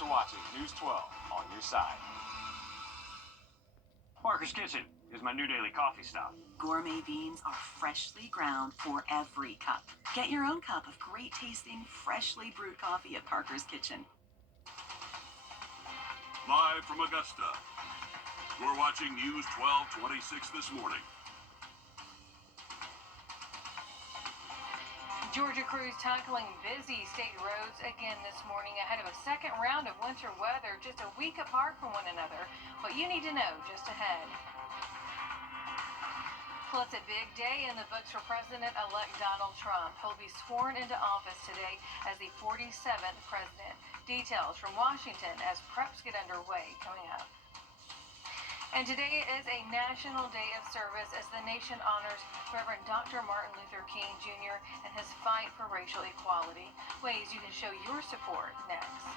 Thanks for watching News 12 on your side. Parker's Kitchen is my new daily coffee stop. Gourmet beans are freshly ground for every cup. Get your own cup of great tasting, freshly brewed coffee at Parker's Kitchen. Live from Augusta, you're watching News 1226 this morning. Georgia crews tackling busy state roads again this morning ahead of a second round of winter weather just a week apart from one another. What you need to know just ahead. Plus, a big day in the books for President-elect Donald Trump. He'll be sworn into office today as the 47th president. Details from Washington as preps get underway coming up. And today is a National Day of Service as the nation honors Reverend Dr. Martin Luther King Jr. and his fight for racial equality. Ways you can show your support next.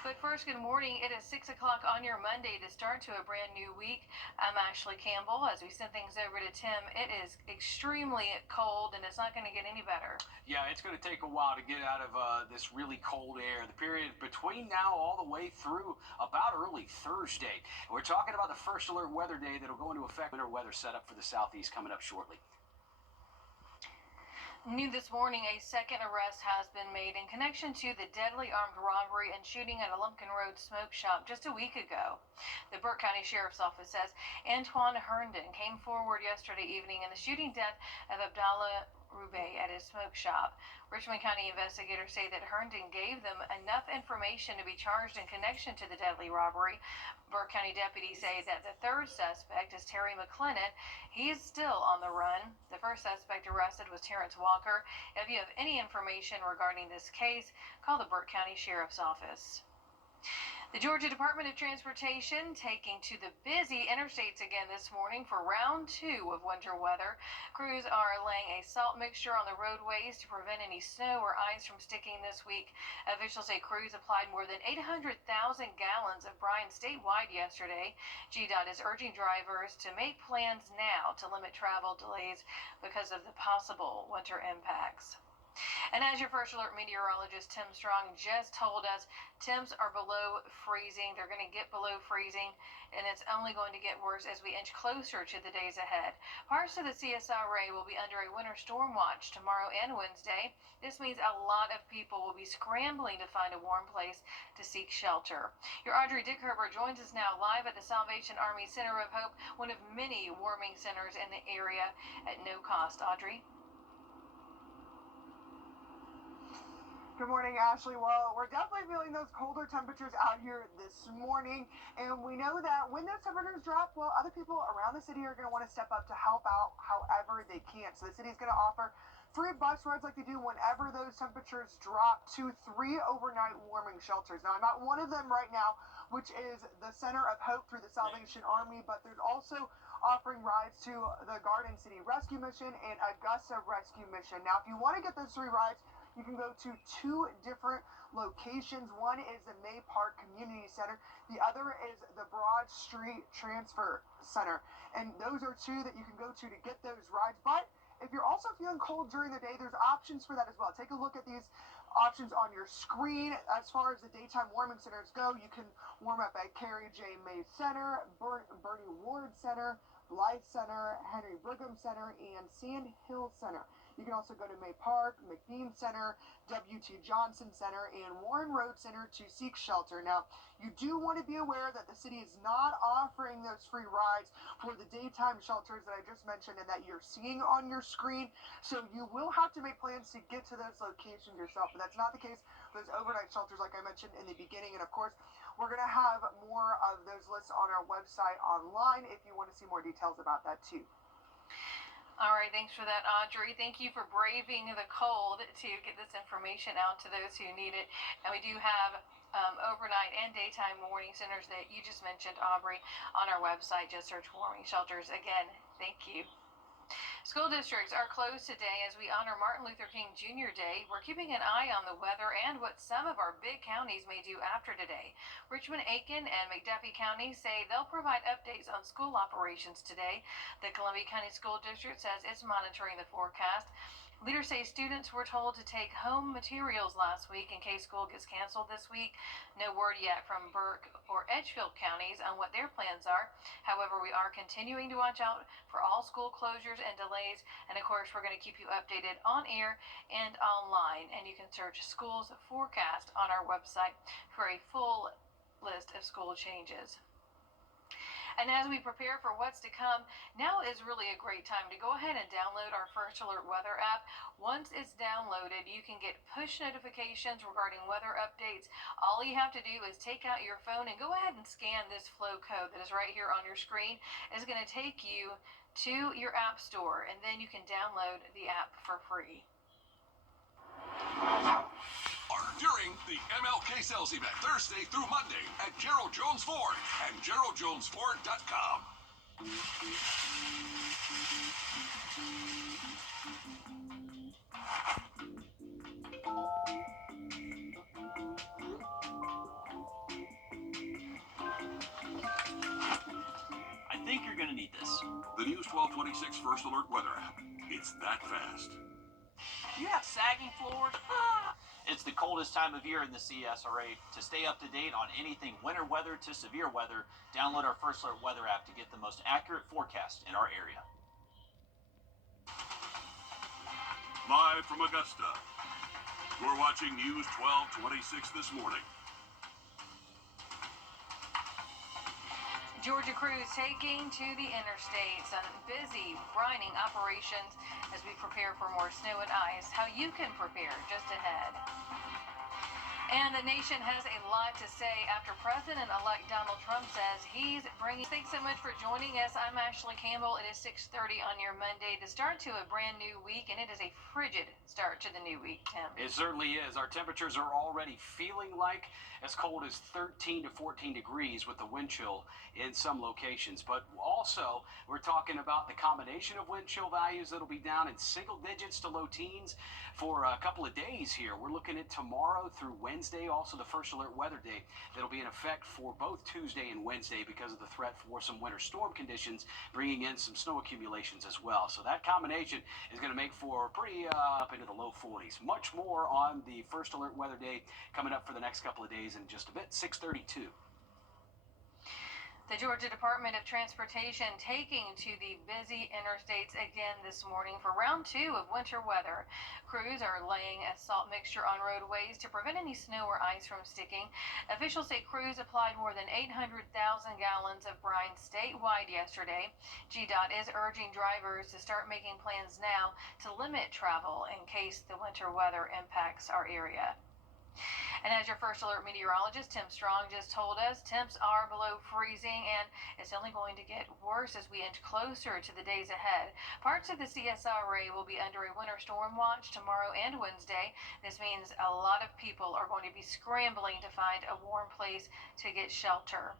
But first, good morning. It is 6 o'clock on your Monday to start to a brand new week. I'm Ashley Campbell. As we send things over to Tim, it is extremely cold and it's not going to get any better. Yeah, it's going to take a while to get out of this really cold air. The period between now all the way through about early Thursday. We're talking about the first alert weather day that will go into effect. Winter weather setup for the southeast coming up shortly. New this morning, a second arrest has been made in connection to the deadly armed robbery and shooting at a Lumpkin Road smoke shop just a week ago. The Burke County Sheriff's Office says Antoine Herndon came forward yesterday evening in the shooting death of Abdallah Rubey at his smoke shop. Richmond County investigators say that Herndon gave them enough information to be charged in connection to the deadly robbery. Burke County deputies say that the third suspect is Terry McLennan. He is still on the run. The first suspect arrested was Terrence Walker. If you have any information regarding this case, call the Burke County Sheriff's Office. The Georgia Department of Transportation taking to the busy interstates again this morning for round 2 of winter weather. Crews are laying a salt mixture on the roadways to prevent any snow or ice from sticking this week. Officials say crews applied more than 800,000 gallons of brine statewide yesterday. GDOT is urging drivers to make plans now to limit travel delays because of the possible winter impacts. And as your first alert meteorologist, Tim Strong, just told us, temps are below freezing. They're going to get below freezing, and it's only going to get worse as we inch closer to the days ahead. Parts of the CSRA will be under a winter storm watch tomorrow and Wednesday. This means a lot of people will be scrambling to find a warm place to seek shelter. Your Audrey Dickerber joins us now live at the Salvation Army Center of Hope, one of many warming centers in the area at no cost. Audrey? Good morning, Ashley. Well, we're definitely feeling those colder temperatures out here this morning, and we know that when those temperatures drop, well, other people around the city are going to want to step up to help out however they can. So the city is going to offer free bus rides like they do whenever those temperatures drop to 3 overnight warming shelters. Now, I'm at one of them right now, which is the Center of Hope through the Salvation Army, but there's also offering rides to the Garden City Rescue Mission and Augusta Rescue Mission. Now, if you want to get those 3 rides, you can go to 2 different locations. One is the May Park Community Center. The other is the Broad Street Transfer Center. And those are 2 that you can go to get those rides. But if you're also feeling cold during the day, there's options for that as well. Take a look at these options on your screen. As far as the daytime warming centers go, you can warm up at Carrie J. May Center, Bernie Ward Center, Blythe Center, Henry Brigham Center, and Sand Hill Center. You can also go to May Park, McBean Center, W.T. Johnson Center, and Warren Road Center to seek shelter. Now, you do want to be aware that the city is not offering those free rides for the daytime shelters that I just mentioned and that you're seeing on your screen. So you will have to make plans to get to those locations yourself. But that's not the case for those overnight shelters like I mentioned in the beginning. And of course, we're going to have more of those lists on our website online if you want to see more details about that too. All right, thanks for that, Audrey. Thank you for braving the cold to get this information out to those who need it. And we do have overnight and daytime warming centers that you just mentioned, Aubrey, on our website. Just search warming shelters. Again, thank you. School districts are closed today as we honor Martin Luther King Jr. Day. We're keeping an eye on the weather and what some of our big counties may do after today. Richmond, Aiken, and McDuffie counties say they'll provide updates on school operations today. The Columbia County School District says it's monitoring the forecast. Leaders say students were told to take home materials last week in case school gets canceled this week. No word yet from Burke or Edgefield counties on what their plans are. However, we are continuing to watch out for all school closures and delays. And of course, we're going to keep you updated on air and online. And you can search schools forecast on our website for a full list of school changes. And as we prepare for what's to come, now is really a great time to go ahead and download our First Alert Weather app. Once it's downloaded, you can get push notifications regarding weather updates. All you have to do is take out your phone and go ahead and scan this flow code that is right here on your screen. It's going to take you to your app store, and then you can download the app for free. During the MLK sales event Thursday through Monday at Gerald Jones Ford and GeraldJonesFord.com. I think you're going to need this. The News 1226 First Alert Weather app. It's that fast. You have sagging floors? It's the coldest time of year in the CSRA. To stay up to date on anything winter weather to severe weather, download our First Alert Weather app to get the most accurate forecast in our area. Live from Augusta, you're watching News 1226 this morning. Georgia crews taking to the interstates on busy brining operations as we prepare for more snow and ice. How you can prepare just ahead. And the nation has a lot to say after President-elect Donald Trump says he's bringing... Thanks so much for joining us. I'm Ashley Campbell. It is 6:30 on your Monday, the start to a brand new week, and it is a frigid start to the new week, Tim. It certainly is. Our temperatures are already feeling like as cold as 13 to 14 degrees with the wind chill in some locations. But also, we're talking about the combination of wind chill values that'll be down in single digits to low teens for a couple of days here. We're looking at tomorrow through Wednesday, also the First Alert Weather Day that'll be in effect for both Tuesday and Wednesday because of the threat for some winter storm conditions, bringing in some snow accumulations as well. So that combination is going to make for pretty up into the low 40s. Much more on the First Alert Weather Day coming up for the next couple of days in just a bit. 6:32. The Georgia Department of Transportation taking to the busy interstates again this morning for round 2 of winter weather. Crews are laying a salt mixture on roadways to prevent any snow or ice from sticking. Officials say crews applied more than 800,000 gallons of brine statewide yesterday. GDOT is urging drivers to start making plans now to limit travel in case the winter weather impacts our area. And as your First Alert meteorologist, Tim Strong, just told us, temps are below freezing, and it's only going to get worse as we inch closer to the days ahead. Parts of the CSRA will be under a winter storm watch tomorrow and Wednesday. This means a lot of people are going to be scrambling to find a warm place to get shelter.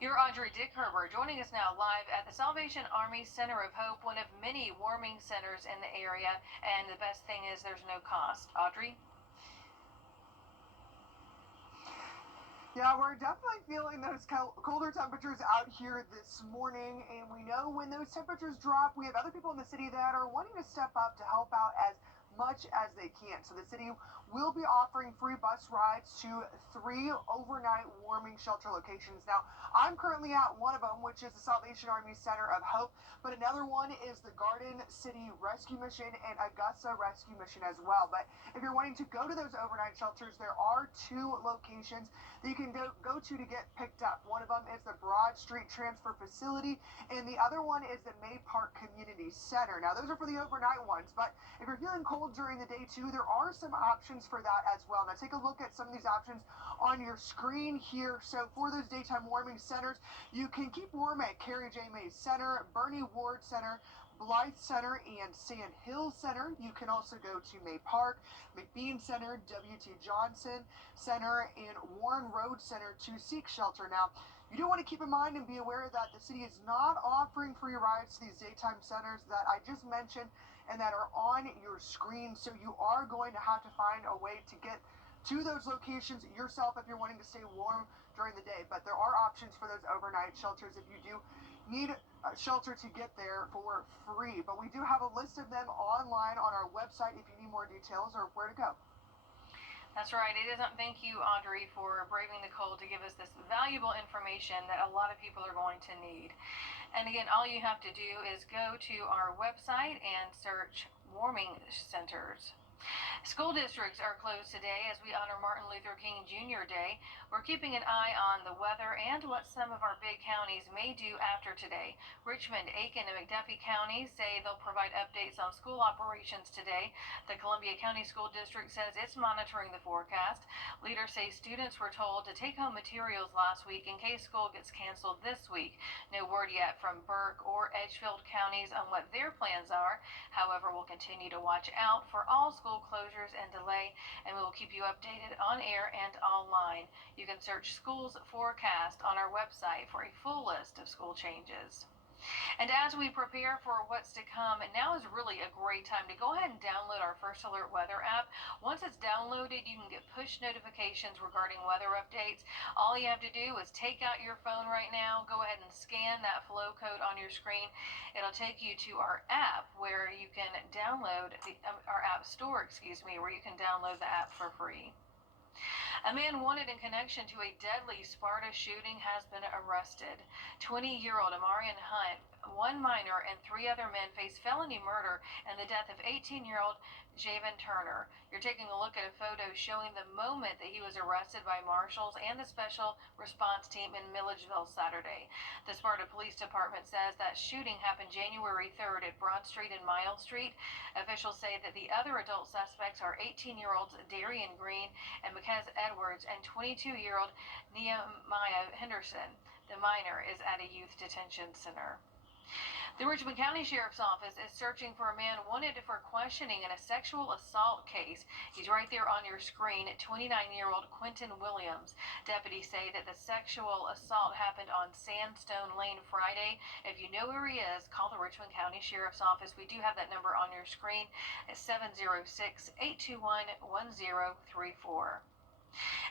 You're Audrey Dickherber joining us now live at the Salvation Army Center of Hope, one of many warming centers in the area. And the best thing is there's no cost. Audrey? Yeah, we're definitely feeling those colder temperatures out here this morning, and we know when those temperatures drop, we have other people in the city that are wanting to step up to help out as much as they can. So the city will be offering free bus rides to 3 overnight warming shelter locations. Now, I'm currently at one of them, which is the Salvation Army Center of Hope, but another one is the Garden City Rescue Mission and Augusta Rescue Mission as well. But if you're wanting to go to those overnight shelters, there are 2 locations that you can go to get picked up. One of them is the Broad Street Transfer Facility, and the other one is the May Park Community Center. Now, those are for the overnight ones, but if you're feeling cold during the day too, there are some options for that as well. Now, take a look at some of these options on your screen here. So for those daytime warming centers, you can keep warm at Carrie J. Mays Center, Bernie Ward Center, Blythe Center, and Sand Hill Center. You can also go to May Park, McBean Center, W.T. Johnson Center, and Warren Road Center to seek shelter. Now, you do want to keep in mind and be aware that the city is not offering free rides to these daytime centers that I just mentioned and that are on your screen. So you are going to have to find a way to get to those locations yourself if you're wanting to stay warm during the day. But there are options for those overnight shelters if you do need a shelter to get there for free. But we do have a list of them online on our website if you need more details or where to go. That's right. It isn't. Thank you, Audrey, for braving the cold to give us this valuable information that a lot of people are going to need. And again, all you have to do is go to our website and search warming centers. School districts are closed today as we honor Martin Luther King Jr. Day. We're keeping an eye on the weather and what some of our big counties may do after today. Richmond, Aiken, and McDuffie counties say they'll provide updates on school operations today. The Columbia County School District says it's monitoring the forecast. Leaders say students were told to take home materials last week in case school gets canceled this week. No word yet from Burke or Edgefield counties on what their plans are. However, we'll continue to watch out for all school closures and delay, and we will keep you updated on air and online. You can search schools forecast on our website for a full list of school changes. And as we prepare for what's to come, now is really a great time to go ahead and download our First Alert Weather app. Once it's downloaded, you can get push notifications regarding weather updates. All you have to do is take out your phone right now, go ahead and scan that flow code on your screen. It'll take you to our app where you can download our app store, where you can download the app for free. A man wanted in connection to a deadly Sparta shooting has been arrested. 20-year-old Amarian Hunt, one minor, and 3 other men face felony murder and the death of 18-year-old Javen Turner. You're taking a look at a photo showing the moment that he was arrested by marshals and the special response team in Milledgeville Saturday. The Sparta Police Department says that shooting happened January 3rd at Broad Street and Miles Street. Officials say that the other adult suspects are 18-year-olds Darian Green and Mackenzie Edwards and 22-year-old Nehemiah Henderson. The minor is at a youth detention center. The Richmond County Sheriff's Office is searching for a man wanted for questioning in a sexual assault case. He's right there on your screen, 29-year-old Quentin Williams. Deputies say that the sexual assault happened on Sandstone Lane Friday. If you know where he is, call the Richmond County Sheriff's Office. We do have that number on your screen at 706-821-1034.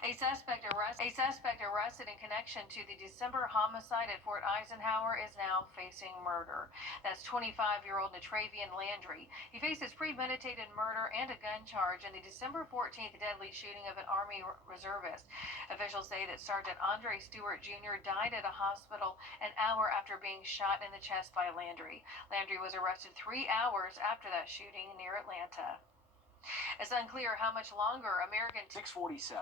A suspect arrested in connection to the December homicide at Fort Eisenhower is now facing murder. That's 25-year-old Natravian Landry. He faces premeditated murder and a gun charge in the December 14th deadly shooting of an Army reservist. Officials say that Sergeant Andre Stewart Jr. died at a hospital an hour after being shot in the chest by Landry. Landry was arrested 3 hours after that shooting near Atlanta. It's unclear how much longer American 647.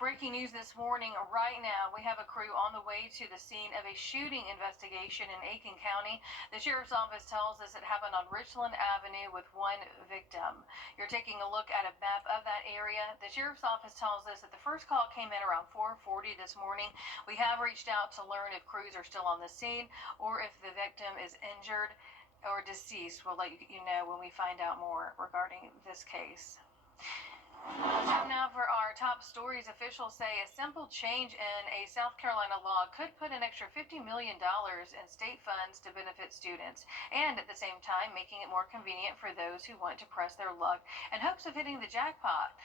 Breaking news this morning. Right now, we have a crew on the way to the scene of a shooting investigation in Aiken County. The Sheriff's Office tells us it happened on Richland Avenue with 1 victim. You're taking a look at a map of that area. The Sheriff's Office tells us that the first call came in around 4:40 this morning. We have reached out to learn if crews are still on the scene or if the victim is injured or deceased. We'll let you know when we find out more regarding this case. Now for our top stories, officials say a simple change in a South Carolina law could put an extra $50 million in state funds to benefit students, and at the same time making it more convenient for those who want to press their luck in hopes of hitting the jackpot.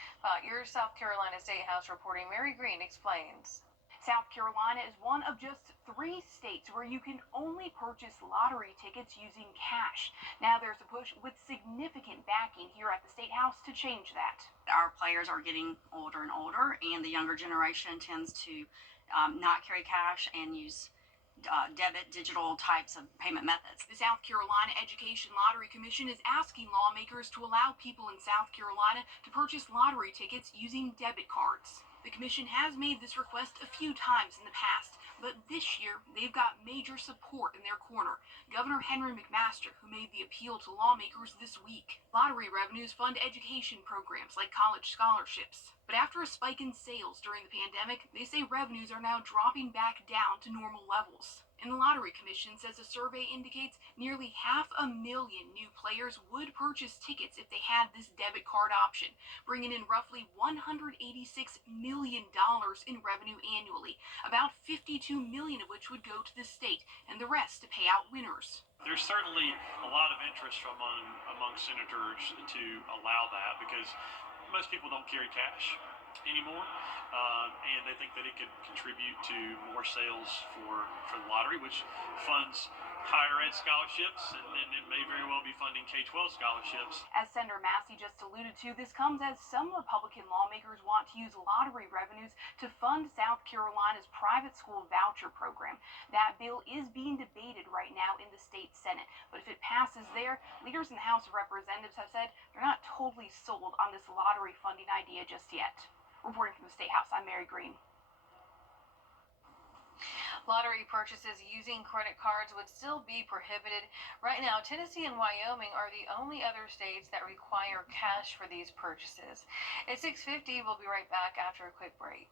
Your South Carolina State House reporting Mary Green explains. South Carolina is one of just 3 states where you can only purchase lottery tickets using cash. Now there's a push with significant backing here at the State House to change that. Our players are getting older and older, and the younger generation tends to not carry cash and use debit, digital types of payment methods. The South Carolina Education Lottery Commission is asking lawmakers to allow people in South Carolina to purchase lottery tickets using debit cards. The commission has made this request a few times in the past, but this year they've got major support in their corner. Governor Henry McMaster, who made the appeal to lawmakers this week. Lottery revenues fund education programs like college scholarships. But after a spike in sales during the pandemic, they say revenues are now dropping back down to normal levels. And the Lottery Commission says a survey indicates nearly 500,000 new players would purchase tickets if they had this debit card option, bringing in roughly $186 million in revenue annually, about $52 million of which would go to the state, and the rest to pay out winners. There's certainly a lot of interest among senators to allow that because most people don't carry cash. anymore, and they think that it could contribute to more sales for the lottery, which funds higher ed scholarships, and it may very well be funding K-12 scholarships. As Senator Massey just alluded to, this comes as some Republican lawmakers want to use lottery revenues to fund South Carolina's private school voucher program. That bill is being debated right now in the state Senate, but if it passes there, leaders in the House of Representatives have said they're not totally sold on this lottery funding idea just yet. Reporting from the State House, I'm Mary Green. Lottery purchases using credit cards would still be prohibited. Right now, Tennessee and Wyoming are the only other states that require cash for these purchases. At 6:50, we'll be right back after a quick break.